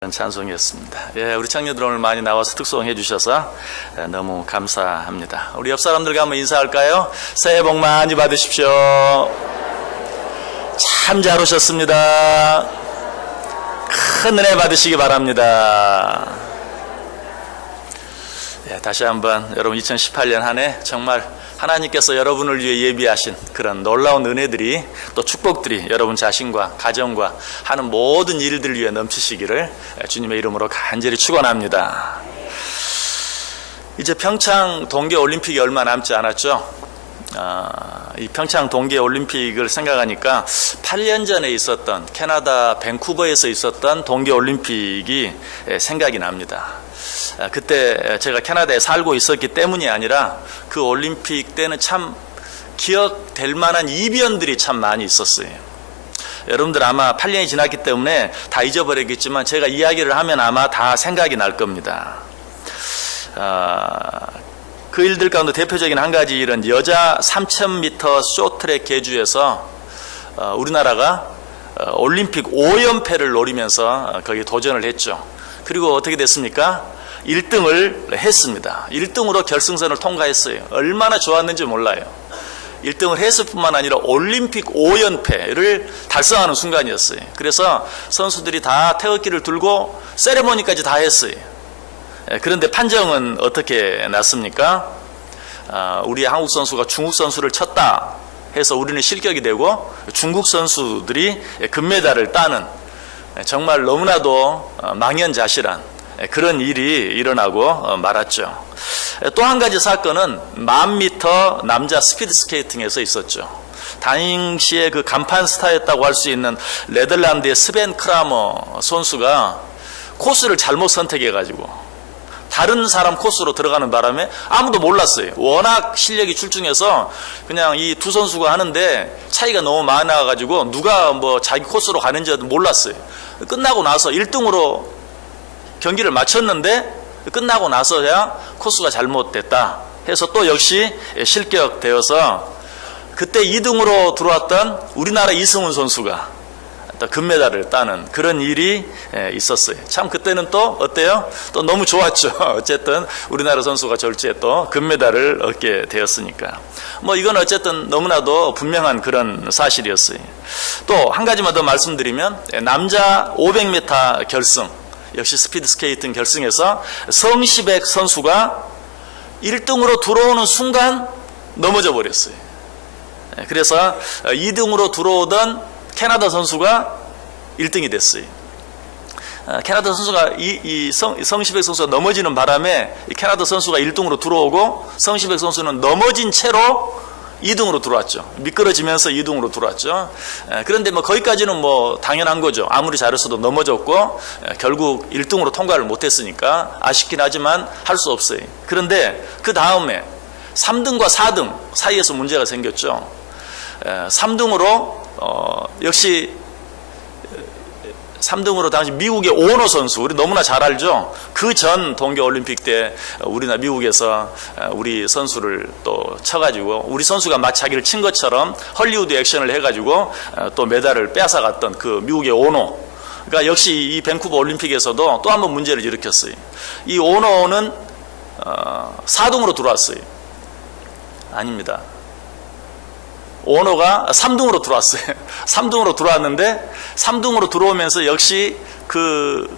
찬송이었습니다. 예, 우리 청년들 오늘 많이 나와서 특송해 주셔서 너무 감사합니다. 우리 옆 사람들과 한번 인사할까요? 새해 복 많이 받으십시오. 참 잘 오셨습니다. 큰 은혜 받으시기 바랍니다. 예, 다시 한번 여러분 2018년 한 해 정말 하나님께서 여러분을 위해 예비하신 그런 놀라운 은혜들이 또 축복들이 여러분 자신과 가정과 하는 모든 일들을 위해 넘치시기를 주님의 이름으로 간절히 축원합니다. 이제 평창 동계올림픽이 얼마 남지 않았죠. 이 평창 동계올림픽을 생각하니까 8년 전에 있었던 캐나다 밴쿠버에서 있었던 동계올림픽이 생각이 납니다. 그때 제가 캐나다에 살고 있었기 때문이 아니라 그 올림픽 때는 참 기억될 만한 이변들이 참 많이 있었어요. 여러분들 아마 8년이 지났기 때문에 다 잊어버렸겠지만 제가 이야기를 하면 아마 다 생각이 날 겁니다. 그 일들 가운데 대표적인 한 가지 일은 여자 3000m 쇼트트랙 계주에서 우리나라가 올림픽 5연패를 노리면서 거기에 도전을 했죠. 그리고 어떻게 됐습니까? 1등을 했습니다. 1등으로 결승선을 통과했어요. 얼마나 좋았는지 몰라요. 1등을 했을 뿐만 아니라 올림픽 5연패를 달성하는 순간이었어요. 그래서 선수들이 다 태극기를 들고 세레모니까지 다 했어요. 그런데 판정은 어떻게 났습니까? 우리 한국 선수가 중국 선수를 쳤다 해서 우리는 실격이 되고 중국 선수들이 금메달을 따는 정말 너무나도 망연자실한 그런 일이 일어나고 말았죠. 또 한 가지 사건은 1000m 남자 스피드 스케이팅에서 있었죠. 당시에 그 간판 스타였다고 할 수 있는 네덜란드의 스벤 크라머 선수가 코스를 잘못 선택해가지고 다른 사람 코스로 들어가는 바람에 아무도 몰랐어요. 워낙 실력이 출중해서 그냥 이 두 선수가 하는데 차이가 너무 많아가지고 누가 뭐 자기 코스로 가는지 몰랐어요. 끝나고 나서 1등으로 경기를 마쳤는데 끝나고 나서야 코스가 잘못됐다 해서 또 역시 실격되어서 그때 2등으로 들어왔던 우리나라 이승훈 선수가 또 금메달을 따는 그런 일이 있었어요. 참 그때는 또 어때요? 또 너무 좋았죠. 어쨌든 우리나라 선수가 졸지에 또 금메달을 얻게 되었으니까. 뭐 이건 어쨌든 너무나도 분명한 그런 사실이었어요. 또 한 가지만 더 말씀드리면 남자 500m 결승 역시 스피드 스케이팅 결승에서 성시백 선수가 1등으로 들어오는 순간 넘어져 버렸어요. 그래서 2등으로 들어오던 캐나다 선수가 1등이 됐어요. 캐나다 선수가 성시백 선수가 넘어지는 바람에 캐나다 선수가 1등으로 들어오고 성시백 선수는 넘어진 채로 2등으로 들어왔죠. 미끄러지면서 2등으로 들어왔죠. 그런데 뭐 거기까지는 뭐 당연한 거죠. 아무리 잘했어도 넘어졌고 결국 1등으로 통과를 못했으니까 아쉽긴 하지만 할 수 없어요. 그런데 그 다음에 3등과 4등 사이에서 문제가 생겼죠. 3등으로 역시 3등으로 당시 미국의 오노 선수, 우리 너무나 잘 알죠. 그 전 동계올림픽 때 우리나라 미국에서 우리 선수를 또 쳐가지고 우리 선수가 막 자기를 친 것처럼 헐리우드 액션을 해가지고 또 메달을 뺏어갔던 그 미국의 오노. 그러니까 역시 이 밴쿠버 올림픽에서도 또 한 번 문제를 일으켰어요. 이 오노는 4등으로 들어왔어요. 아닙니다. 오노가 3등으로 들어왔어요. 3등으로 들어왔는데 3등으로 들어오면서 역시 그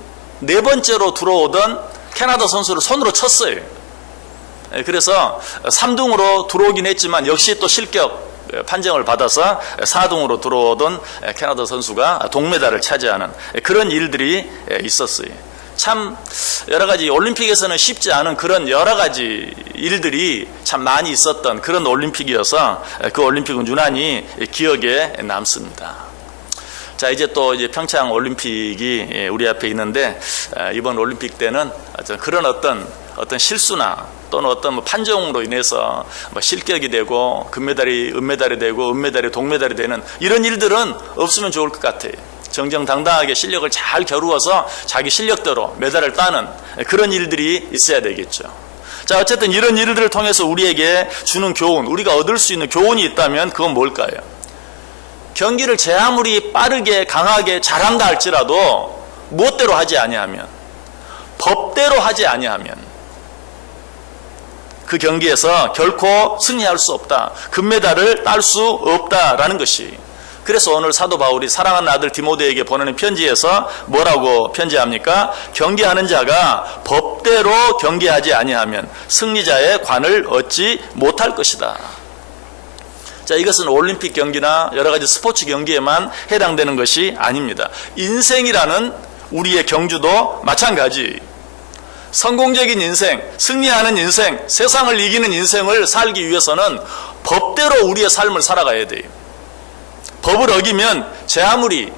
네 번째로 들어오던 캐나다 선수를 손으로 쳤어요. 그래서 3등으로 들어오긴 했지만 역시 또 실격 판정을 받아서 4등으로 들어오던 캐나다 선수가 동메달을 차지하는 그런 일들이 있었어요. 참 여러 가지 올림픽에서는 쉽지 않은 그런 여러 가지 일들이 참 많이 있었던 그런 올림픽이어서 그 올림픽은 유난히 기억에 남습니다. 자, 이제 또 평창 올림픽이 우리 앞에 있는데 이번 올림픽 때는 그런 어떤 실수나 또는 어떤 뭐 판정으로 인해서 뭐 실격이 되고 금메달이 은메달이 되고 은메달이 동메달이 되는 이런 일들은 없으면 좋을 것 같아요. 정정당당하게 실력을 잘 겨루어서 자기 실력대로 메달을 따는 그런 일들이 있어야 되겠죠. 자, 어쨌든 이런 일들을 통해서 우리에게 주는 교훈, 우리가 얻을 수 있는 교훈이 있다면 그건 뭘까요? 경기를 제 아무리 빠르게 강하게 잘한다 할지라도 무엇대로 하지 아니하면, 법대로 하지 아니하면 그 경기에서 결코 승리할 수 없다. 금메달을 딸 수 없다라는 것이. 그래서 오늘 사도 바울이 사랑하는 아들 디모데에게 보내는 편지에서 뭐라고 편지합니까? 경기하는 자가 법대로 경기하지 아니하면 승리자의 관을 얻지 못할 것이다. 자, 이것은 올림픽 경기나 여러 가지 스포츠 경기에만 해당되는 것이 아닙니다. 인생이라는 우리의 경주도 마찬가지. 성공적인 인생, 승리하는 인생, 세상을 이기는 인생을 살기 위해서는 법대로 우리의 삶을 살아가야 돼요. 법을 어기면 제 아무리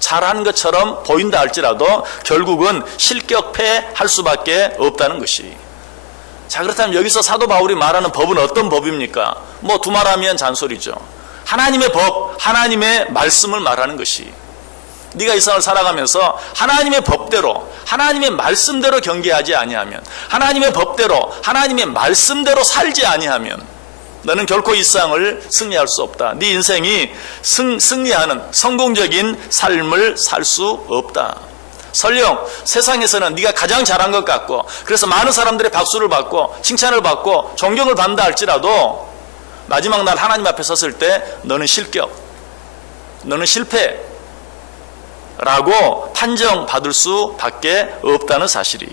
잘하는 것처럼 보인다 할지라도 결국은 실격패할 수밖에 없다는 것이. 자, 그렇다면 여기서 사도 바울이 말하는 법은 어떤 법입니까? 뭐 두말하면 잔소리죠. 하나님의 법, 하나님의 말씀을 말하는 것이. 네가 이 세상을 살아가면서 하나님의 법대로, 하나님의 말씀대로 경계하지 아니하면, 하나님의 법대로, 하나님의 말씀대로 살지 아니하면 너는 결코 이 세상을 승리할 수 없다. 네 인생이 승리하는 성공적인 삶을 살 수 없다. 설령 세상에서는 네가 가장 잘한 것 같고 그래서 많은 사람들의 박수를 받고 칭찬을 받고 존경을 받는다 할지라도 마지막 날 하나님 앞에 섰을 때 너는 실격, 너는 실패 라고 판정받을 수밖에 없다는 사실이.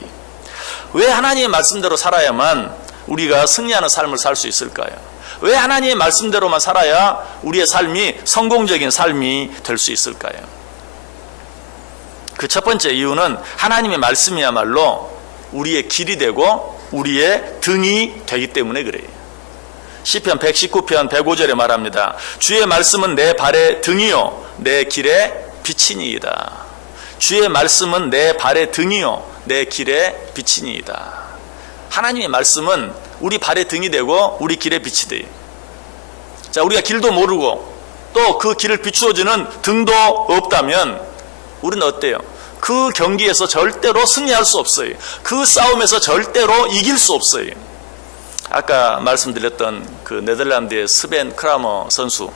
왜 하나님의 말씀대로 살아야만 우리가 승리하는 삶을 살 수 있을까요? 왜 하나님의 말씀대로만 살아야 우리의 삶이 성공적인 삶이 될 수 있을까요? 그 첫 번째 이유는 하나님의 말씀이야말로 우리의 길이 되고 우리의 등이 되기 때문에 그래요. 시편 119편 105절에 말합니다. 주의 말씀은 내 발의 등이요 내 길의 빛이니이다. 주의 말씀은 내 발의 등이요 내 길의 빛이니이다. 하나님의 말씀은 우리 발의 등이 되고 우리 길의 빛이 돼요. 자, 우리가 길도 모르고 또 그 길을 비추어주는 등도 없다면 우리는 어때요? 그 경기에서 절대로 승리할 수 없어요. 그 싸움에서 절대로 이길 수 없어요. 아까 말씀드렸던 그 네덜란드의 스벤 크라머 선수,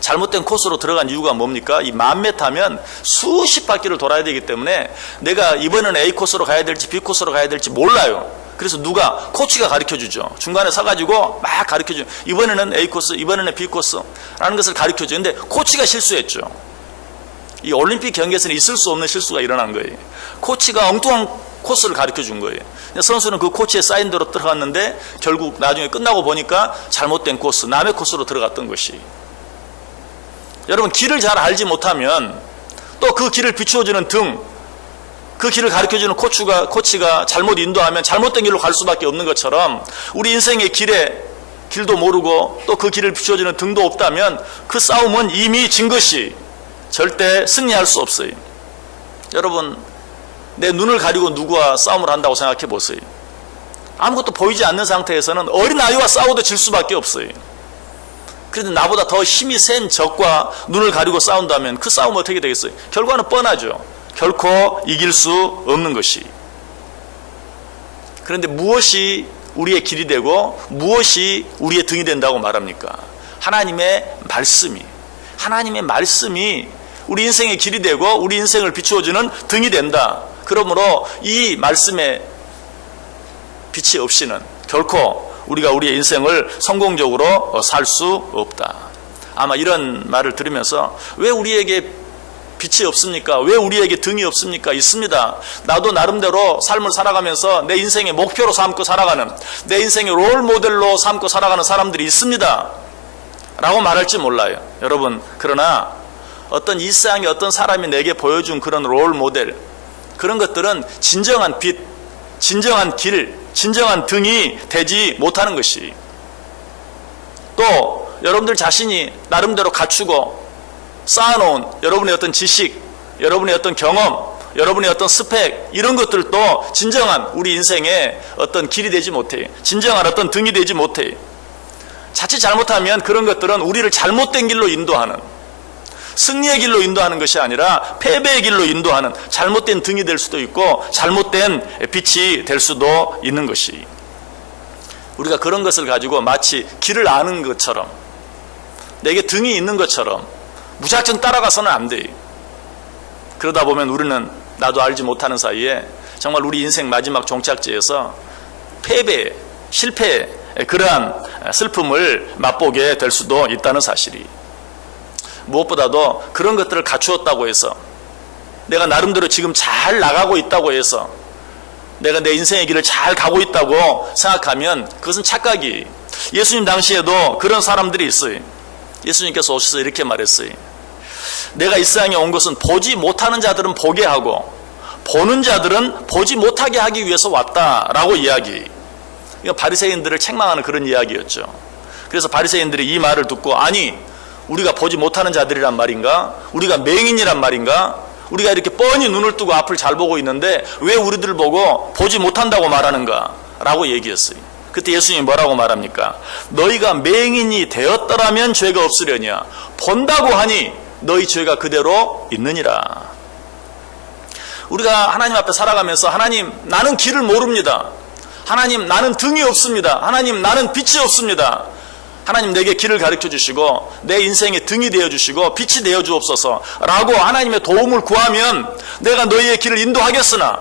잘못된 코스로 들어간 이유가 뭡니까? 이 10,000m 타면 수십 바퀴를 돌아야 되기 때문에 내가 이번에는 A 코스로 가야 될지 B 코스로 가야 될지 몰라요. 그래서 누가 코치가 가르쳐주죠. 중간에 서가지고 막 가르쳐줘요. 이번에는 A 코스, 이번에는 B 코스라는 것을 가르쳐줘요. 근데 코치가 실수했죠. 이 올림픽 경기에서는 있을 수 없는 실수가 일어난 거예요. 코치가 엉뚱한 코스를 가르쳐준 거예요. 선수는 그 코치의 사인대로 들어갔는데 결국 나중에 끝나고 보니까 잘못된 코스, 남의 코스로 들어갔던 것이. 여러분, 길을 잘 알지 못하면 또 그 길을 비추어주는 등, 그 길을 가르쳐주는 코치가 잘못 인도하면 잘못된 길로 갈 수밖에 없는 것처럼 우리 인생의 길도 모르고 또 그 길을 비추어주는 등도 없다면 그 싸움은 이미 진 것이 절대 승리할 수 없어요. 여러분, 내 눈을 가리고 누구와 싸움을 한다고 생각해 보세요. 아무것도 보이지 않는 상태에서는 어린아이와 싸워도 질 수밖에 없어요. 그런데 나보다 더 힘이 센 적과 눈을 가리고 싸운다면 그 싸움은 어떻게 되겠어요? 결과는 뻔하죠. 결코 이길 수 없는 것이. 그런데 무엇이 우리의 길이 되고 무엇이 우리의 등이 된다고 말합니까? 하나님의 말씀이. 하나님의 말씀이 우리 인생의 길이 되고 우리 인생을 비추어주는 등이 된다. 그러므로 이 말씀의 빛이 없이는 결코 우리가 우리의 인생을 성공적으로 살 수 없다. 아마 이런 말을 들으면서 왜 우리에게 빛이 없습니까? 왜 우리에게 등이 없습니까? 있습니다. 나도 나름대로 삶을 살아가면서 내 인생의 목표로 삼고 살아가는, 내 인생의 롤 모델로 삼고 살아가는 사람들이 있습니다. 라고 말할지 몰라요. 여러분, 그러나 어떤 일상의 어떤 사람이 내게 보여준 그런 롤 모델, 그런 것들은 진정한 빛, 진정한 길, 진정한 등이 되지 못하는 것이. 또 여러분들 자신이 나름대로 갖추고 쌓아놓은 여러분의 어떤 지식, 여러분의 어떤 경험, 여러분의 어떤 스펙, 이런 것들도 진정한 우리 인생의 어떤 길이 되지 못해요. 진정한 어떤 등이 되지 못해요. 자칫 잘못하면 그런 것들은 우리를 잘못된 길로 인도하는, 승리의 길로 인도하는 것이 아니라 패배의 길로 인도하는 잘못된 등이 될 수도 있고 잘못된 빛이 될 수도 있는 것이. 우리가 그런 것을 가지고 마치 길을 아는 것처럼, 내게 등이 있는 것처럼 무작정 따라가서는 안 돼요. 그러다 보면 우리는 나도 알지 못하는 사이에 정말 우리 인생 마지막 종착지에서 패배, 실패, 그러한 슬픔을 맛보게 될 수도 있다는 사실이, 무엇보다도 그런 것들을 갖추었다고 해서, 내가 나름대로 지금 잘 나가고 있다고 해서, 내가 내 인생의 길을 잘 가고 있다고 생각하면 그것은 착각이. 예수님 당시에도 그런 사람들이 있어요. 예수님께서 오셔서 이렇게 말했어요. 내가 이 세상에 온 것은 보지 못하는 자들은 보게 하고 보는 자들은 보지 못하게 하기 위해서 왔다라고 이야기. 이거 바리새인들을 책망하는 그런 이야기였죠. 그래서 바리새인들이 이 말을 듣고, 아니 우리가 보지 못하는 자들이란 말인가? 우리가 맹인이란 말인가? 우리가 이렇게 뻔히 눈을 뜨고 앞을 잘 보고 있는데 왜 우리들을 보고 보지 못한다고 말하는가? 라고 얘기했어요. 그때 예수님이 뭐라고 말합니까? 너희가 맹인이 되었더라면 죄가 없으려냐? 본다고 하니 너희 죄가 그대로 있느니라. 우리가 하나님 앞에 살아가면서, 하나님 나는 길을 모릅니다. 하나님 나는 등이 없습니다. 하나님 나는 빛이 없습니다. 하나님 내게 길을 가르쳐 주시고 내 인생의 등이 되어 주시고 빛이 되어 주옵소서 라고 하나님의 도움을 구하면 내가 너희의 길을 인도하겠으나,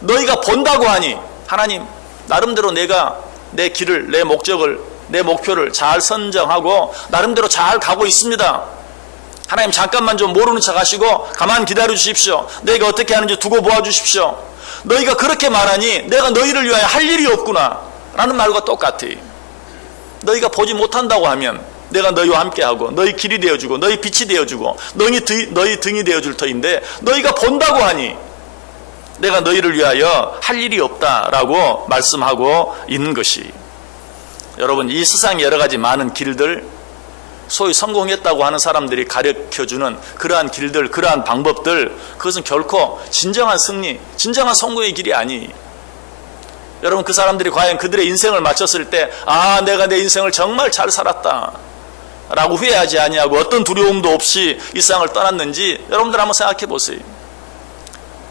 너희가 본다고 하니 하나님 나름대로 내가 내 길을, 내 목적을, 내 목표를 잘 선정하고 나름대로 잘 가고 있습니다. 하나님 잠깐만 좀 모르는 척 하시고 가만 기다려 주십시오. 내가 어떻게 하는지 두고 보아 주십시오. 너희가 그렇게 말하니 내가 너희를 위하여 할 일이 없구나 라는 말과 똑같아. 너희가 보지 못한다고 하면 내가 너희와 함께하고 너희 길이 되어주고 너희 빛이 되어주고 너희 등이 되어줄 터인데, 너희가 본다고 하니 내가 너희를 위하여 할 일이 없다라고 말씀하고 있는 것이, 여러분 이 세상에 여러 가지 많은 길들, 소위 성공했다고 하는 사람들이 가르쳐주는 그러한 길들, 그러한 방법들, 그것은 결코 진정한 승리, 진정한 성공의 길이 아니. 여러분 그 사람들이 과연 그들의 인생을 마쳤을 때, 아 내가 내 인생을 정말 잘 살았다 라고 후회하지 아니하고 어떤 두려움도 없이 이 세상을 떠났는지 여러분들 한번 생각해 보세요.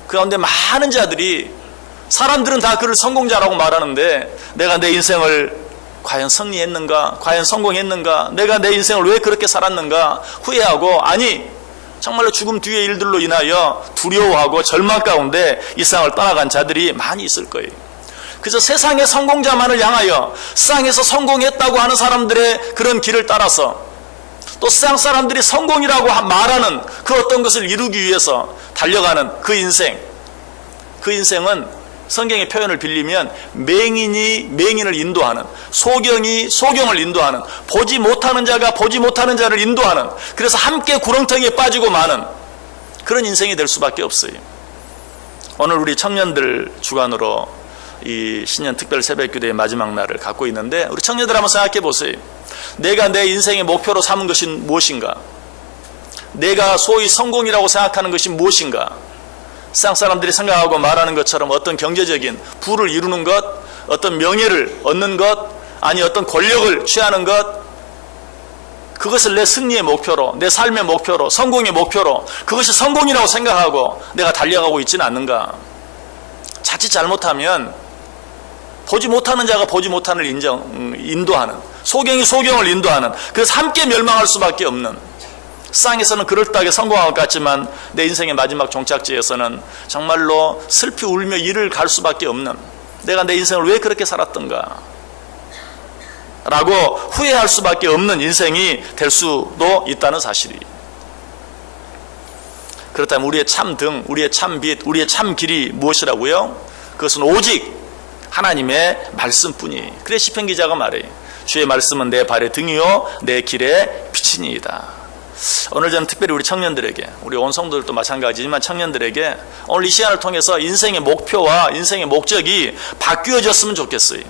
그 가운데 많은 자들이, 사람들은 다 그를 성공자라고 말하는데 내가 내 인생을 과연 승리했는가, 과연 성공했는가, 내가 내 인생을 왜 그렇게 살았는가 후회하고, 아니 정말로 죽음 뒤의 일들로 인하여 두려워하고 절망 가운데 이 세상을 떠나간 자들이 많이 있을 거예요. 그래서 세상의 성공자만을 향하여 세상에서 성공했다고 하는 사람들의 그런 길을 따라서, 또 세상 사람들이 성공이라고 말하는 그 어떤 것을 이루기 위해서 달려가는 그 인생, 그 인생은 성경의 표현을 빌리면 맹인이 맹인을 인도하는, 소경이 소경을 인도하는, 보지 못하는 자가 보지 못하는 자를 인도하는, 그래서 함께 구렁텅이에 빠지고 마는 그런 인생이 될 수밖에 없어요. 오늘 우리 청년들 주관으로 이 신년 특별 새벽기도의 마지막 날을 갖고 있는데, 우리 청년들 한번 생각해 보세요. 내가 내 인생의 목표로 삼은 것이 무엇인가? 내가 소위 성공이라고 생각하는 것이 무엇인가? 세상 사람들이 생각하고 말하는 것처럼 어떤 경제적인 부를 이루는 것, 어떤 명예를 얻는 것, 아니 어떤 권력을 취하는 것, 그것을 내 승리의 목표로, 내 삶의 목표로, 성공의 목표로, 그것이 성공이라고 생각하고 내가 달려가고 있지는 않는가? 자칫 잘못하면 보지 못하는 자가 보지 못하는 인도하는, 소경이 소경을 인도하는, 그래서 함께 멸망할 수밖에 없는, 세상에서는 그럴듯하게 성공한 것 같지만 내 인생의 마지막 종착지에서는 정말로 슬피 울며 이를 갈 수밖에 없는, 내가 내 인생을 왜 그렇게 살았던가 라고 후회할 수밖에 없는 인생이 될 수도 있다는 사실이. 그렇다면 우리의 참 등, 우리의 참 빛, 우리의 참 길이 무엇이라고요? 그것은 오직 하나님의 말씀뿐이. 그래 시편 기자가 말해요. 주의 말씀은 내 발의 등이요 내 길의 빛이니이다. 오늘 저는 특별히 우리 청년들에게, 우리 온 성도들도 마찬가지지만 청년들에게 오늘 이 시간을 통해서 인생의 목표와 인생의 목적이 바뀌어졌으면 좋겠어요.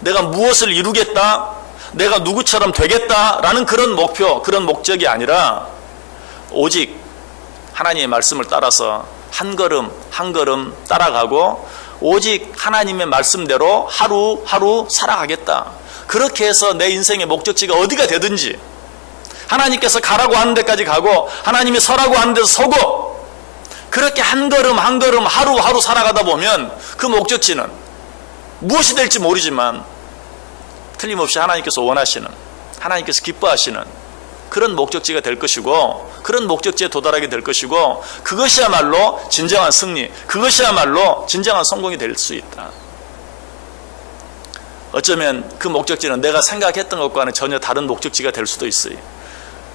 내가 무엇을 이루겠다, 내가 누구처럼 되겠다라는 그런 목표, 그런 목적이 아니라 오직 하나님의 말씀을 따라서 한 걸음 한 걸음 따라가고 오직 하나님의 말씀대로 하루하루 살아가겠다. 그렇게 해서 내 인생의 목적지가 어디가 되든지, 하나님께서 가라고 하는 데까지 가고 하나님이 서라고 하는 데서 서고, 그렇게 한 걸음 한 걸음 하루하루 살아가다 보면 그 목적지는 무엇이 될지 모르지만 틀림없이 하나님께서 원하시는, 하나님께서 기뻐하시는 그런 목적지가 될 것이고 그런 목적지에 도달하게 될 것이고 그것이야말로 진정한 승리, 그것이야말로 진정한 성공이 될 수 있다. 어쩌면 그 목적지는 내가 생각했던 것과는 전혀 다른 목적지가 될 수도 있어요.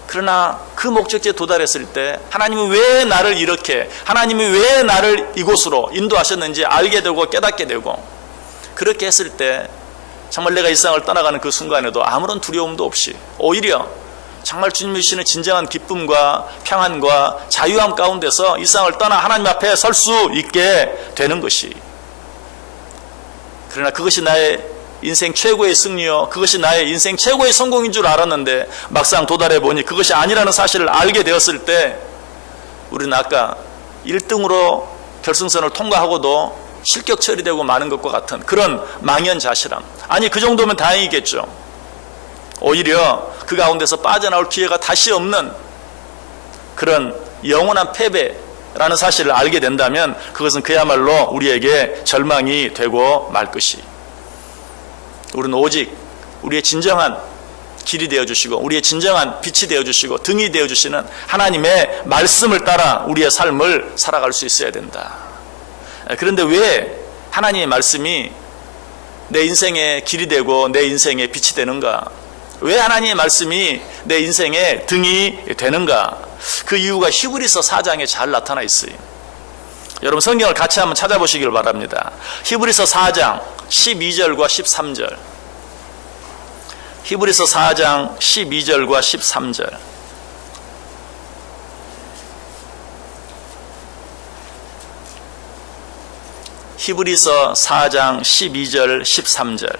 그러나 그 목적지에 도달했을 때 하나님이 왜 나를 이렇게, 하나님이 왜 나를 이곳으로 인도하셨는지 알게 되고 깨닫게 되고, 그렇게 했을 때 정말 내가 이 세상을 떠나가는 그 순간에도 아무런 두려움도 없이 오히려 정말 주님이 주시는 진정한 기쁨과 평안과 자유함 가운데서 이 세상을 떠나 하나님 앞에 설 수 있게 되는 것이, 그러나 그것이 나의 인생 최고의 승리요, 그것이 나의 인생 최고의 성공인 줄 알았는데 막상 도달해 보니 그것이 아니라는 사실을 알게 되었을 때 우리는 아까 1등으로 결승선을 통과하고도 실격 처리되고 마는 것과 같은 그런 망연자실함, 아니 그 정도면 다행이겠죠. 오히려 그 가운데서 빠져나올 기회가 다시 없는 그런 영원한 패배라는 사실을 알게 된다면 그것은 그야말로 우리에게 절망이 되고 말 것이, 우리는 오직 우리의 진정한 길이 되어주시고 우리의 진정한 빛이 되어주시고 등이 되어주시는 하나님의 말씀을 따라 우리의 삶을 살아갈 수 있어야 된다. 그런데 왜 하나님의 말씀이 내 인생의 길이 되고 내 인생의 빛이 되는가? 왜 하나님의 말씀이 내 인생의 등이 되는가? 그 이유가 히브리서 4장에 잘 나타나 있어요. 여러분 성경을 같이 한번 찾아보시길 바랍니다. 히브리서 4장 12절과 13절. 히브리서 4장 12절과 13절. 히브리서 4장 12절 13절.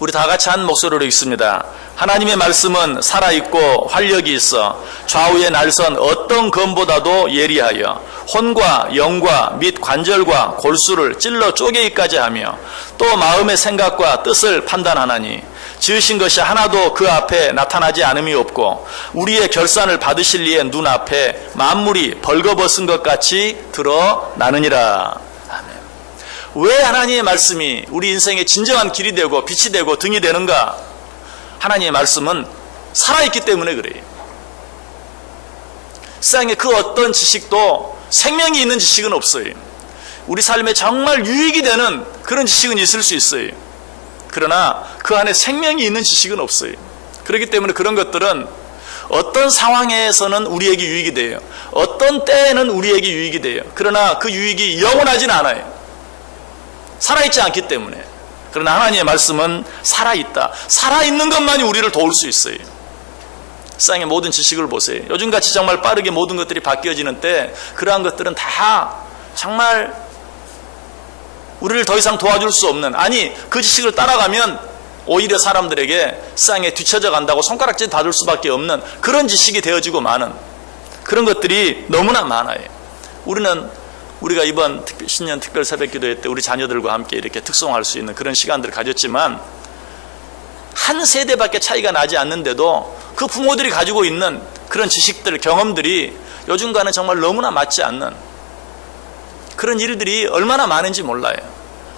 우리 다 같이 한 목소리로 읽습니다. 하나님의 말씀은 살아있고 활력이 있어 좌우의 날선 어떤 검보다도 예리하여 혼과 영과 및 관절과 골수를 찔러 쪼개기까지 하며 또 마음의 생각과 뜻을 판단하나니 지으신 것이 하나도 그 앞에 나타나지 않음이 없고 우리의 결산을 받으실 이의 눈앞에 만물이 벌거벗은 것 같이 드러나느니라. 왜 하나님의 말씀이 우리 인생의 진정한 길이 되고 빛이 되고 등이 되는가? 하나님의 말씀은 살아있기 때문에 그래요. 세상에 그 어떤 지식도 생명이 있는 지식은 없어요. 우리 삶에 정말 유익이 되는 그런 지식은 있을 수 있어요. 그러나 그 안에 생명이 있는 지식은 없어요. 그렇기 때문에 그런 것들은 어떤 상황에서는 우리에게 유익이 돼요. 어떤 때에는 우리에게 유익이 돼요. 그러나 그 유익이 영원하지는 않아요. 살아있지 않기 때문에. 그러나 하나님의 말씀은 살아있다. 살아있는 것만이 우리를 도울 수 있어요. 세상의 모든 지식을 보세요. 요즘같이 정말 빠르게 모든 것들이 바뀌어지는 때 그러한 것들은 다 정말 우리를 더 이상 도와줄 수 없는, 아니 그 지식을 따라가면 오히려 사람들에게 세상에 뒤처져 간다고 손가락질 받을 수밖에 없는 그런 지식이 되어지고 마는 그런 것들이 너무나 많아요. 우리가 이번 신년 특별 새벽기도회 때 우리 자녀들과 함께 이렇게 특송할 수 있는 그런 시간들을 가졌지만 한 세대밖에 차이가 나지 않는데도 그 부모들이 가지고 있는 그런 지식들, 경험들이 요즘과는 정말 너무나 맞지 않는 그런 일들이 얼마나 많은지 몰라요.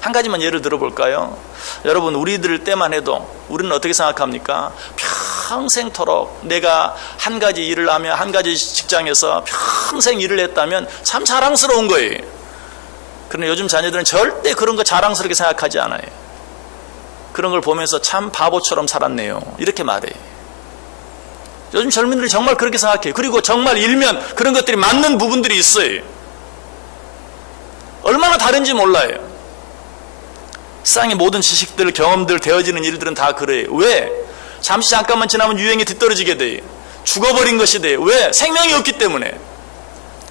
한 가지만 예를 들어볼까요? 여러분, 우리들 때만 해도 우리는 어떻게 생각합니까? 평생토록 내가 한 가지 일을 하며 한 가지 직장에서 평생 일을 했다면 참 자랑스러운 거예요. 그러나 요즘 자녀들은 절대 그런 거 자랑스럽게 생각하지 않아요. 그런 걸 보면서 참 바보처럼 살았네요, 이렇게 말해요. 요즘 젊은이들이 정말 그렇게 생각해요. 그리고 정말 일면 그런 것들이 맞는 부분들이 있어요. 얼마나 다른지 몰라요. 세상의 모든 지식들, 경험들, 되어지는 일들은 다 그래요. 왜? 잠시 잠깐만 지나면 유행이 뒤떨어지게 돼요. 죽어버린 것이 돼요. 왜? 생명이 없기 때문에.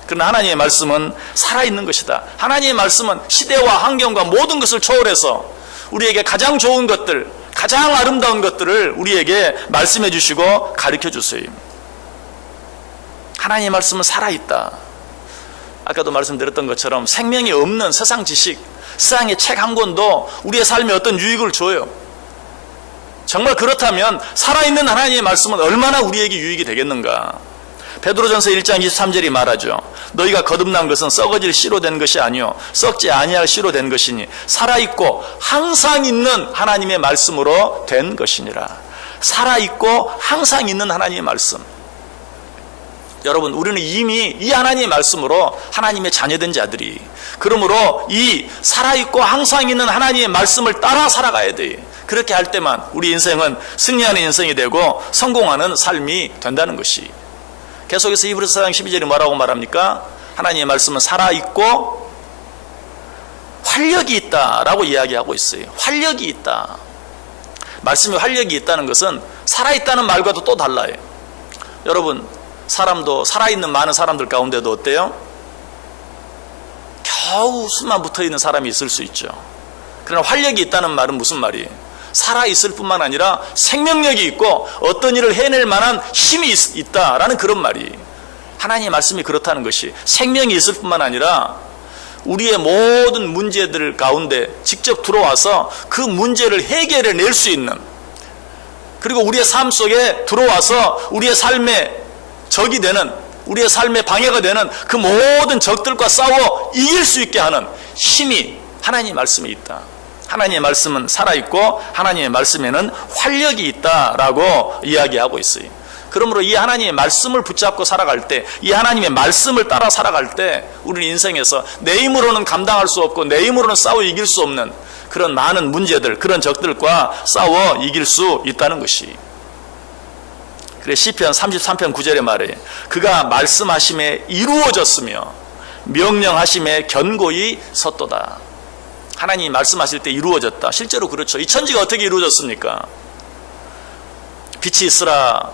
그러나 하나님의 말씀은 살아있는 것이다. 하나님의 말씀은 시대와 환경과 모든 것을 초월해서 우리에게 가장 좋은 것들, 가장 아름다운 것들을 우리에게 말씀해 주시고 가르쳐 주세요. 하나님의 말씀은 살아있다. 아까도 말씀드렸던 것처럼 생명이 없는 세상 지식, 세상의 책 한 권도 우리의 삶에 어떤 유익을 줘요. 정말 그렇다면 살아있는 하나님의 말씀은 얼마나 우리에게 유익이 되겠는가. 베드로전서 1장 23절이 말하죠. 너희가 거듭난 것은 썩어질 씨로 된 것이 아니요 썩지 아니할 씨로 된 것이니 살아있고 항상 있는 하나님의 말씀으로 된 것이니라. 살아있고 항상 있는 하나님의 말씀. 여러분, 우리는 이미 이 하나님의 말씀으로 하나님의 자녀된 자들이, 그러므로 이 살아있고 항상 있는 하나님의 말씀을 따라 살아가야 돼. 그렇게 할 때만 우리 인생은 승리하는 인생이 되고 성공하는 삶이 된다는 것이. 계속해서 히브리서 4장 12절이 뭐라고 말합니까? 하나님의 말씀은 살아있고 활력이 있다라고 이야기하고 있어요. 활력이 있다. 말씀이 활력이 있다는 것은 살아있다는 말과도 또 달라요. 여러분, 사람도 살아있는 많은 사람들 가운데도 어때요? 겨우 숨만 붙어있는 사람이 있을 수 있죠. 그러나 활력이 있다는 말은 무슨 말이에요? 살아있을 뿐만 아니라 생명력이 있고 어떤 일을 해낼 만한 힘이 있다라는 그런 말이에요. 하나님의 말씀이 그렇다는 것이 생명이 있을 뿐만 아니라 우리의 모든 문제들 가운데 직접 들어와서 그 문제를 해결해낼 수 있는, 그리고 우리의 삶 속에 들어와서 우리의 삶의 적이 되는, 우리의 삶의 방해가 되는 그 모든 적들과 싸워 이길 수 있게 하는 힘이 하나님의 말씀에 있다. 하나님의 말씀은 살아있고 하나님의 말씀에는 활력이 있다라고 이야기하고 있어요. 그러므로 이 하나님의 말씀을 붙잡고 살아갈 때, 이 하나님의 말씀을 따라 살아갈 때 우리는 인생에서 내 힘으로는 감당할 수 없고 내 힘으로는 싸워 이길 수 없는 그런 많은 문제들, 그런 적들과 싸워 이길 수 있다는 것이. 그래 시편 33편 9절에 말해, 그가 말씀하심에 이루어졌으며 명령하심에 견고히 섰도다. 하나님이 말씀하실 때 이루어졌다. 실제로 그렇죠. 이 천지가 어떻게 이루어졌습니까? 빛이 있으라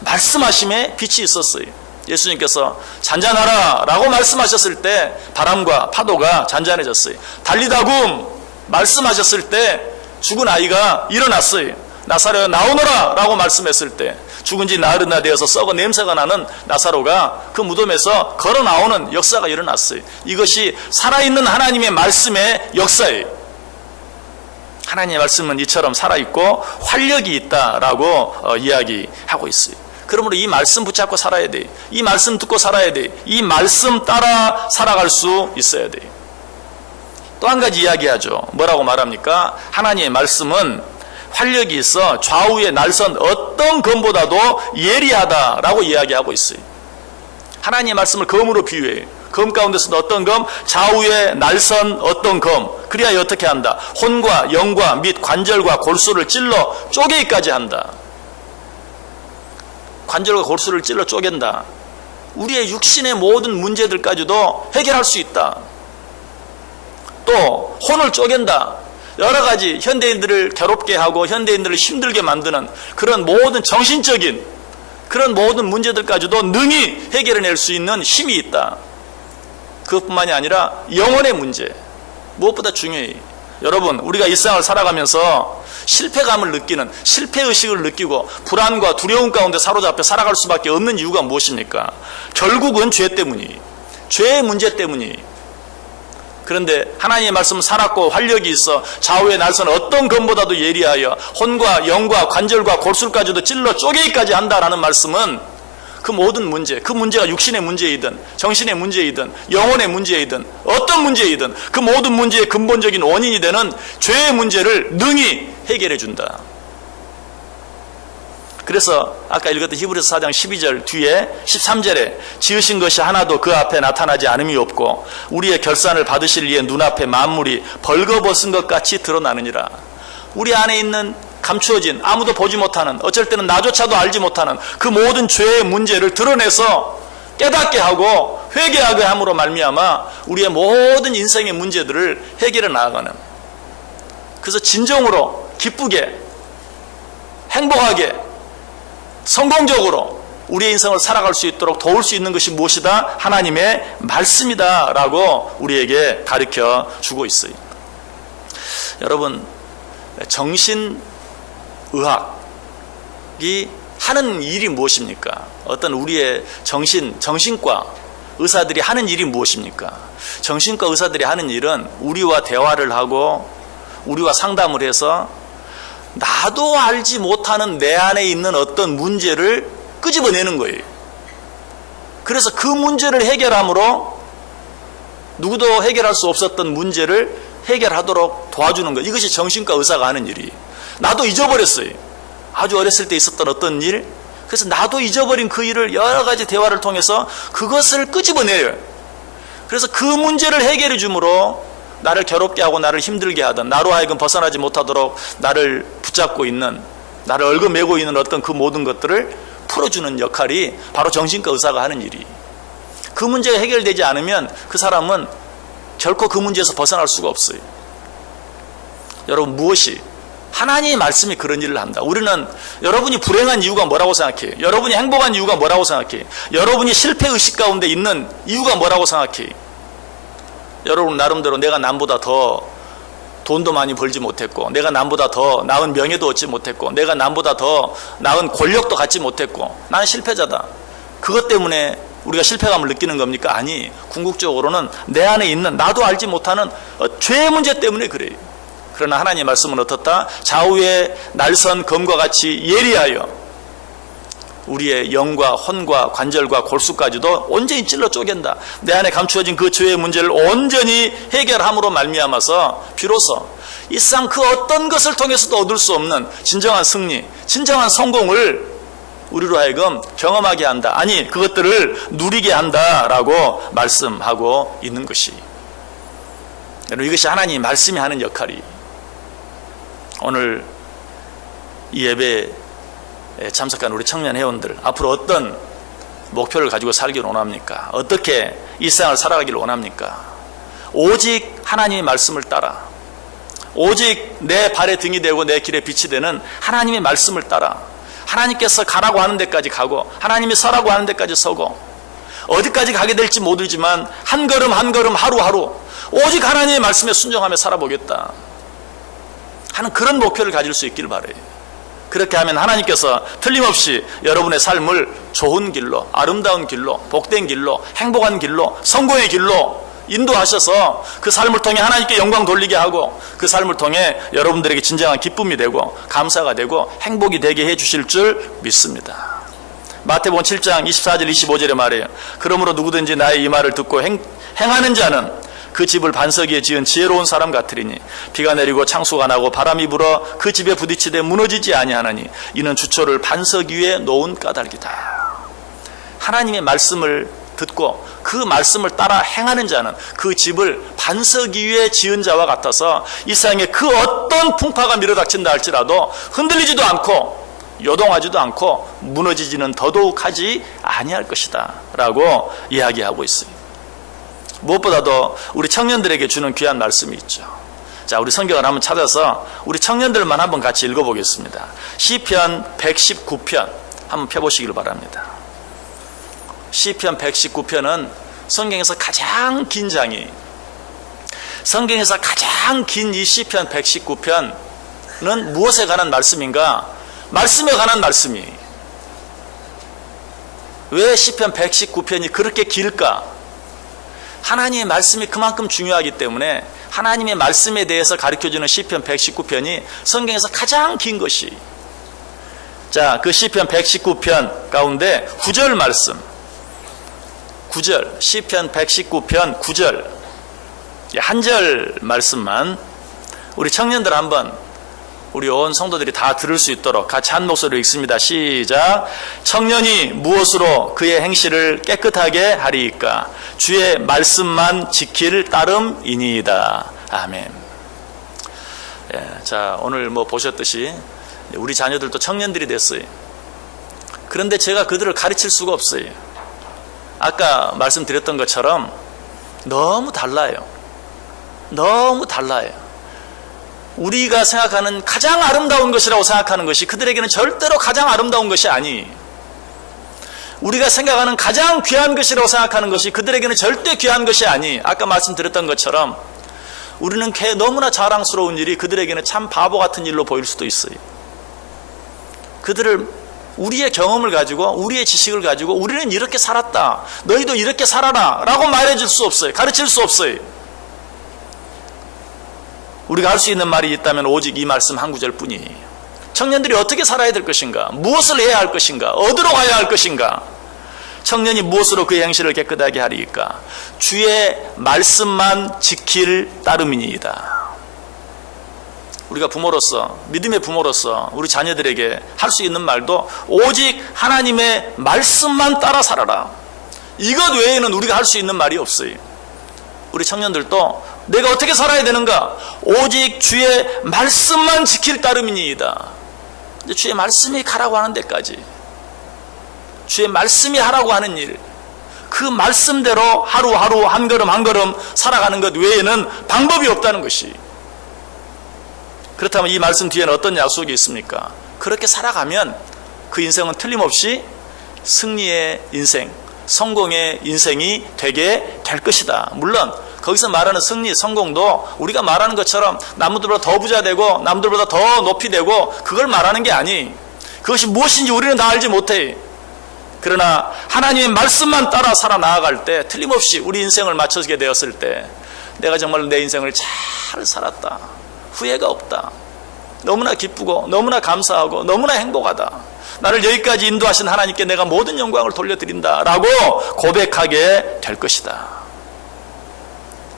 말씀하심에 빛이 있었어요. 예수님께서 잔잔하라 라고 말씀하셨을 때 바람과 파도가 잔잔해졌어요. 달리다굼 말씀하셨을 때 죽은 아이가 일어났어요. 나사로야 나오너라 라고 말씀했을 때 죽은 지 나흘이나 되어서 썩어 냄새가 나는 나사로가 그 무덤에서 걸어 나오는 역사가 일어났어요. 이것이 살아있는 하나님의 말씀의 역사예요. 하나님의 말씀은 이처럼 살아있고 활력이 있다라고 이야기하고 있어요. 그러므로 이 말씀 붙잡고 살아야 돼. 이 말씀 듣고 살아야 돼. 이 말씀 따라 살아갈 수 있어야 돼. 또 한 가지 이야기하죠. 뭐라고 말합니까? 하나님의 말씀은 활력이 있어 좌우의 날선 어떤 검보다도 예리하다라고 이야기하고 있어요. 하나님의 말씀을 검으로 비유해요. 검 가운데서도 어떤 검? 좌우의 날선 어떤 검. 그래야 어떻게 한다? 혼과 영과 및 관절과 골수를 찔러 쪼개기까지 한다. 관절과 골수를 찔러 쪼갠다. 우리의 육신의 모든 문제들까지도 해결할 수 있다. 또 혼을 쪼갠다. 여러 가지 현대인들을 괴롭게 하고 현대인들을 힘들게 만드는 그런 모든 정신적인 그런 모든 문제들까지도 능히 해결해낼 수 있는 힘이 있다. 그것뿐만이 아니라 영혼의 문제, 무엇보다 중요해요. 여러분, 우리가 일상을 살아가면서 실패감을 느끼는, 실패의식을 느끼고 불안과 두려움 가운데 사로잡혀 살아갈 수밖에 없는 이유가 무엇입니까? 결국은 죄 때문이에요. 죄의 문제 때문이에요. 그런데 하나님의 말씀은 살았고 활력이 있어 좌우의 날선 어떤 검보다도 예리하여 혼과 영과 관절과 골수까지도 찔러 쪼개기까지 한다라는 말씀은 그 모든 문제, 그 문제가 육신의 문제이든 정신의 문제이든 영혼의 문제이든 어떤 문제이든 그 모든 문제의 근본적인 원인이 되는 죄의 문제를 능히 해결해 준다. 그래서 아까 읽었던 히브리서 4장 12절 뒤에 13절에 지으신 것이 하나도 그 앞에 나타나지 않음이 없고 우리의 결산을 받으실 이의 눈앞에 만물이 벌거벗은 것 같이 드러나느니라. 우리 안에 있는 감추어진 아무도 보지 못하는, 어쩔 때는 나조차도 알지 못하는 그 모든 죄의 문제를 드러내서 깨닫게 하고 회개하게 함으로 말미암아 우리의 모든 인생의 문제들을 해결해 나아가는, 그래서 진정으로 기쁘게 행복하게 성공적으로 우리의 인생을 살아갈 수 있도록 도울 수 있는 것이 무엇이다? 하나님의 말씀이다 라고 우리에게 가르쳐 주고 있어요. 여러분, 정신의학이 하는 일이 무엇입니까? 어떤 우리의 정신과 의사들이 하는 일이 무엇입니까? 정신과 의사들이 하는 일은 우리와 대화를 하고 우리와 상담을 해서 나도 알지 못하는 내 안에 있는 어떤 문제를 끄집어내는 거예요. 그래서 그 문제를 해결함으로 누구도 해결할 수 없었던 문제를 해결하도록 도와주는 거예요. 이것이 정신과 의사가 하는 일이에요. 나도 잊어버렸어요. 아주 어렸을 때 있었던 어떤 일, 그래서 나도 잊어버린 그 일을 여러 가지 대화를 통해서 그것을 끄집어내요. 그래서 그 문제를 해결해 줌으로 나를 괴롭게 하고 나를 힘들게 하던, 나로 하여금 벗어나지 못하도록 나를 붙잡고 있는, 나를 얽어매고 있는 어떤 그 모든 것들을 풀어주는 역할이 바로 정신과 의사가 하는 일이. 그 문제가 해결되지 않으면 그 사람은 결코 그 문제에서 벗어날 수가 없어요. 여러분, 무엇이? 하나님의 말씀이 그런 일을 한다. 우리는 여러분이 불행한 이유가 뭐라고 생각해요? 여러분이 행복한 이유가 뭐라고 생각해요? 여러분이 실패의식 가운데 있는 이유가 뭐라고 생각해요? 여러분 나름대로 내가 남보다 더 돈도 많이 벌지 못했고, 내가 남보다 더 나은 명예도 얻지 못했고, 내가 남보다 더 나은 권력도 갖지 못했고, 나는 실패자다. 그것 때문에 우리가 실패감을 느끼는 겁니까? 아니, 궁극적으로는 내 안에 있는 나도 알지 못하는 죄의 문제 때문에 그래요. 그러나 하나님의 말씀은 어떻다? 좌우의 날선 검과 같이 예리하여 우리의 영과 혼과 관절과 골수까지도 온전히 찔러 쪼갠다. 내 안에 감추어진 그 죄의 문제를 온전히 해결함으로 말미암아서 비로소 이 세상 그 어떤 것을 통해서도 얻을 수 없는 진정한 승리, 진정한 성공을 우리로 하여금 경험하게 한다. 아니, 그것들을 누리게 한다라고 말씀하고 있는 것이, 여러분, 이것이 하나님이 말씀이 하는 역할이. 오늘 이 예배에 참석한 우리 청년 회원들, 앞으로 어떤 목표를 가지고 살기를 원합니까? 어떻게 이 세상을 살아가기를 원합니까? 오직 하나님의 말씀을 따라, 오직 내 발의 등이 되고 내 길의 빛이 되는 하나님의 말씀을 따라, 하나님께서 가라고 하는 데까지 가고, 하나님이 서라고 하는 데까지 서고, 어디까지 가게 될지 모르지만 한 걸음 한 걸음 하루하루 오직 하나님의 말씀에 순종하며 살아보겠다 하는 그런 목표를 가질 수 있기를 바라요. 그렇게 하면 하나님께서 틀림없이 여러분의 삶을 좋은 길로, 아름다운 길로, 복된 길로, 행복한 길로, 성공의 길로 인도하셔서 그 삶을 통해 하나님께 영광 돌리게 하고, 그 삶을 통해 여러분들에게 진정한 기쁨이 되고 감사가 되고 행복이 되게 해주실 줄 믿습니다. 마태복음 7장 24절 25절에 말해요. 그러므로 누구든지 나의 이 말을 듣고 행하는 자는 그 집을 반석 위에 지은 지혜로운 사람 같으리니 비가 내리고 창수가 나고 바람이 불어 그 집에 부딪히되 무너지지 아니하나니 이는 주초를 반석 위에 놓은 까닭이다. 하나님의 말씀을 듣고 그 말씀을 따라 행하는 자는 그 집을 반석 위에 지은 자와 같아서 이 세상에 그 어떤 풍파가 밀어닥친다 할지라도 흔들리지도 않고 요동하지도 않고 무너지지는 더더욱 하지 아니할 것이다 라고 이야기하고 있어요. 무엇보다도 우리 청년들에게 주는 귀한 말씀이 있죠. 자, 우리 성경을 한번 찾아서 우리 청년들만 한번 같이 읽어보겠습니다. 시편 119편 한번 펴보시길 바랍니다. 시편 119편은 성경에서 가장 긴 장이, 성경에서 가장 긴 이 시편 119편은 무엇에 관한 말씀인가? 말씀에 관한 말씀이. 왜 시편 119편이 그렇게 길까? 하나님의 말씀이 그만큼 중요하기 때문에 하나님의 말씀에 대해서 가르쳐주는 시편 119편이 성경에서 가장 긴 것이. 자, 그 시편 119편 가운데 9절 말씀, 9절, 시편 119편 9절 한 절 말씀만 우리 청년들 한번, 우리 온 성도들이 다 들을 수 있도록 같이 한 목소리로 읽습니다. 시작. 청년이 무엇으로 그의 행실을 깨끗하게 하리이까? 주의 말씀만 지킬 따름이니이다. 아멘. 예, 자, 오늘 뭐 보셨듯이 우리 자녀들도 청년들이 됐어요. 그런데 제가 그들을 가르칠 수가 없어요. 아까 말씀드렸던 것처럼 너무 달라요. 너무 달라요. 우리가 생각하는 가장 아름다운 것이라고 생각하는 것이 그들에게는 절대로 가장 아름다운 것이 아니, 우리가 생각하는 가장 귀한 것이라고 생각하는 것이 그들에게는 절대 귀한 것이 아니, 아까 말씀드렸던 것처럼 우리는 너무나 자랑스러운 일이 그들에게는 참 바보 같은 일로 보일 수도 있어요. 그들을 우리의 경험을 가지고, 우리의 지식을 가지고 우리는 이렇게 살았다, 너희도 이렇게 살아라 라고 말해줄 수 없어요. 가르칠 수 없어요. 우리가 할 수 있는 말이 있다면 오직 이 말씀 한 구절 뿐이에요. 청년들이 어떻게 살아야 될 것인가? 무엇을 해야 할 것인가? 어디로 가야 할 것인가? 청년이 무엇으로 그의 행실을 깨끗하게 하리이까? 주의 말씀만 지킬 따름이니이다. 우리가 부모로서, 믿음의 부모로서 우리 자녀들에게 할 수 있는 말도 오직 하나님의 말씀만 따라 살아라. 이것 외에는 우리가 할 수 있는 말이 없어요. 우리 청년들도 내가 어떻게 살아야 되는가? 오직 주의 말씀만 지킬 따름이니이다. 주의 말씀이 가라고 하는 데까지, 주의 말씀이 하라고 하는 일, 그 말씀대로 하루하루 한 걸음 한 걸음 살아가는 것 외에는 방법이 없다는 것이. 그렇다면 이 말씀 뒤에는 어떤 약속이 있습니까? 그렇게 살아가면 그 인생은 틀림없이 승리의 인생, 성공의 인생이 되게 될 것이다. 물론 거기서 말하는 승리, 성공도 우리가 말하는 것처럼 남들보다 더 부자 되고 남들보다 더 높이 되고 그걸 말하는 게 아니. 그것이 무엇인지 우리는 다 알지 못해. 그러나 하나님의 말씀만 따라 살아나아갈 때 틀림없이 우리 인생을 맞춰지게 되었을 때 내가 정말 내 인생을 잘 살았다, 후회가 없다, 너무나 기쁘고 너무나 감사하고 너무나 행복하다, 나를 여기까지 인도하신 하나님께 내가 모든 영광을 돌려드린다 라고 고백하게 될 것이다.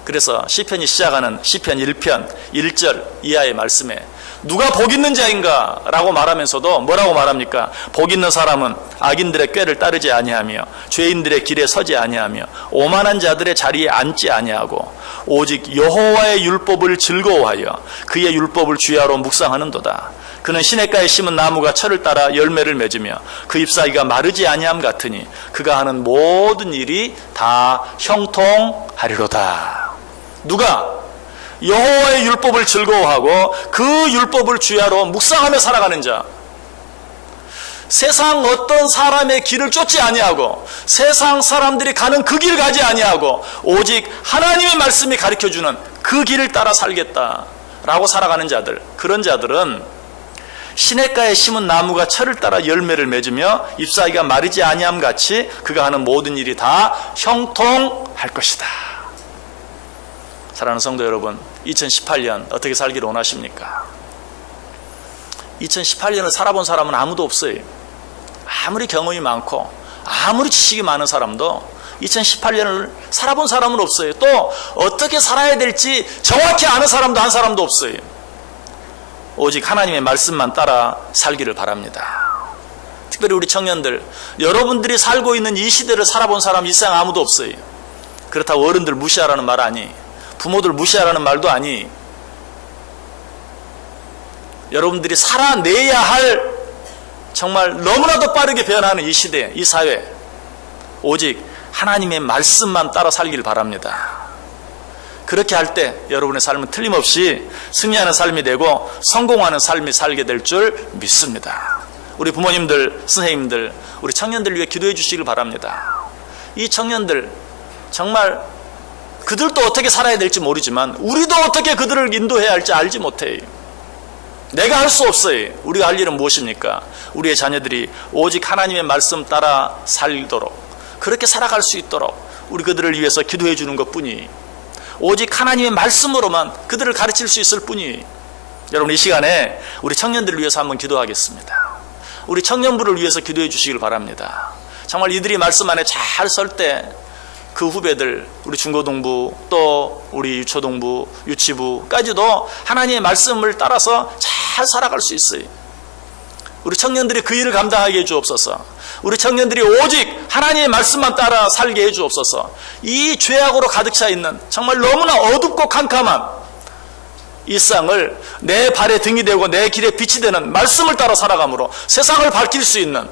그래서 시편이 시작하는 시편 1편 1절 이하의 말씀에 누가 복 있는 자인가 라고 말하면서도 뭐라고 말합니까? 복 있는 사람은 악인들의 꾀를 따르지 아니하며 죄인들의 길에 서지 아니하며 오만한 자들의 자리에 앉지 아니하고 오직 여호와의 율법을 즐거워하여 그의 율법을 주야로 묵상하는도다. 그는 시냇가에 심은 나무가 철을 따라 열매를 맺으며 그 잎사귀가 마르지 아니함 같으니 그가 하는 모든 일이 다 형통하리로다. 누가 여호와의 율법을 즐거워하고 그 율법을 주야로 묵상하며 살아가는 자, 세상 어떤 사람의 길을 쫓지 아니하고 세상 사람들이 가는 그 길 가지 아니하고 오직 하나님의 말씀이 가르쳐주는 그 길을 따라 살겠다라고 살아가는 자들, 그런 자들은 시냇가에 심은 나무가 철을 따라 열매를 맺으며 잎사귀가 마르지 아니함 같이 그가 하는 모든 일이 다 형통할 것이다. 사랑하는 성도 여러분, 2018년 어떻게 살기를 원하십니까? 2018년을 살아본 사람은 아무도 없어요. 아무리 경험이 많고 아무리 지식이 많은 사람도 2018년을 살아본 사람은 없어요. 또 어떻게 살아야 될지 정확히 아는 사람도 한 사람도 없어요. 오직 하나님의 말씀만 따라 살기를 바랍니다. 특별히 우리 청년들, 여러분들이 살고 있는 이 시대를 살아본 사람 이 세상 아무도 없어요. 그렇다고 어른들 무시하라는 말 아니, 부모들 무시하라는 말도 아니, 여러분들이 살아내야 할 정말 너무나도 빠르게 변하는 이 시대, 이 사회, 오직 하나님의 말씀만 따라 살길 바랍니다. 그렇게 할 때 여러분의 삶은 틀림없이 승리하는 삶이 되고 성공하는 삶이 살게 될 줄 믿습니다. 우리 부모님들, 선생님들, 우리 청년들 위해 기도해 주시길 바랍니다. 이 청년들 정말 그들도 어떻게 살아야 될지 모르지만 우리도 어떻게 그들을 인도해야 할지 알지 못해요. 내가 할 수 없어요. 우리가 할 일은 무엇입니까? 우리의 자녀들이 오직 하나님의 말씀 따라 살도록, 그렇게 살아갈 수 있도록 우리 그들을 위해서 기도해 주는 것뿐이, 오직 하나님의 말씀으로만 그들을 가르칠 수 있을 뿐이. 여러분, 이 시간에 우리 청년들을 위해서 한번 기도하겠습니다. 우리 청년부를 위해서 기도해 주시길 바랍니다. 정말 이들이 말씀 안에 잘 설 때 그 후배들, 우리 중고등부, 또 우리 유초등부, 유치부까지도 하나님의 말씀을 따라서 잘 살아갈 수 있어요. 우리 청년들이 그 일을 감당하게 해 주옵소서. 우리 청년들이 오직 하나님의 말씀만 따라 살게 해 주옵소서. 이 죄악으로 가득 차 있는 정말 너무나 어둡고 캄캄한 이 세상을 내 발에 등이 되고 내 길에 빛이 되는 말씀을 따라 살아감으로 세상을 밝힐 수 있는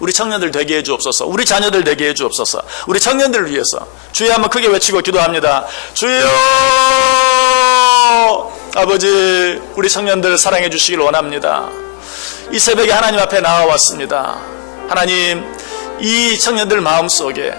우리 청년들 되게 해 주옵소서. 우리 자녀들 되게 해 주옵소서. 우리 청년들을 위해서 주여 한번 크게 외치고 기도합니다. 주여, 아버지, 우리 청년들 사랑해 주시길 원합니다. 이 새벽에 하나님 앞에 나와왔습니다. 하나님, 이 청년들 마음속에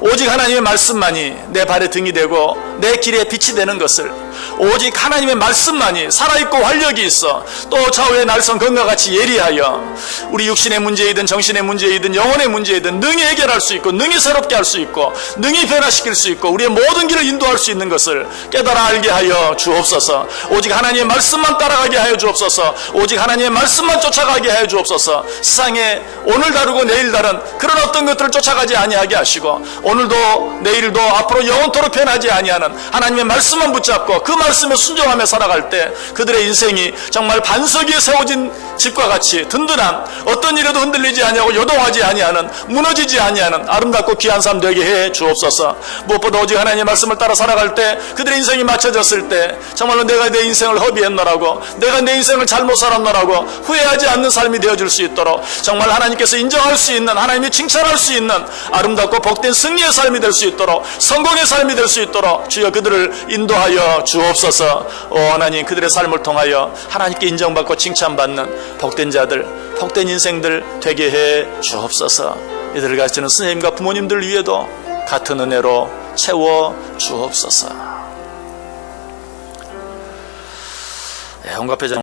오직 하나님의 말씀만이 내 발에 등이 되고 내 길에 빛이 되는 것을, 오직 하나님의 말씀만이 살아있고 활력이 있어 또 좌우의 날선 검과 같이 예리하여 우리 육신의 문제이든 정신의 문제이든 영혼의 문제이든 능히 해결할 수 있고 능히 새롭게 할 수 있고 능히 변화시킬 수 있고 우리의 모든 길을 인도할 수 있는 것을 깨달아 알게 하여 주옵소서. 오직 하나님의 말씀만 따라가게 하여 주옵소서. 오직 하나님의 말씀만 쫓아가게 하여 주옵소서. 세상에 오늘 다르고 내일 다른 그런 어떤 것들을 쫓아가지 아니하게 하시고 오늘도 내일도 앞으로 영원토록 변하지 아니하는 하나님의 말씀만 붙잡고 그 말씀에 순종하며 살아갈 때 그들의 인생이 정말 반석 위에 세워진 집과 같이 든든한, 어떤 일에도 흔들리지 아니하고 요동하지 아니하는, 무너지지 아니하는 아름답고 귀한 삶 되게 해 주옵소서. 무엇보다 오직 하나님의 말씀을 따라 살아갈 때 그들의 인생이 맞춰졌을 때 정말로 내가 내 인생을 허비했노라고, 내가 내 인생을 잘못 살았노라고 후회하지 않는 삶이 되어줄 수 있도록, 정말 하나님께서 인정할 수 있는, 하나님이 칭찬할 수 있는 아름답고 복된 승리의 삶이 될 수 있도록, 성공의 삶이 될 수 있도록 주여 그들을 인도하여 주옵소서. 오 하나님, 그들의 삶을 통하여 하나님께 인정받고 칭찬받는 복된 자들, 복된 인생들 되게 해 주옵소서. 이들을 가르치는 선생님과 부모님들 위에도 같은 은혜로 채워 주옵소서. 홍갑회장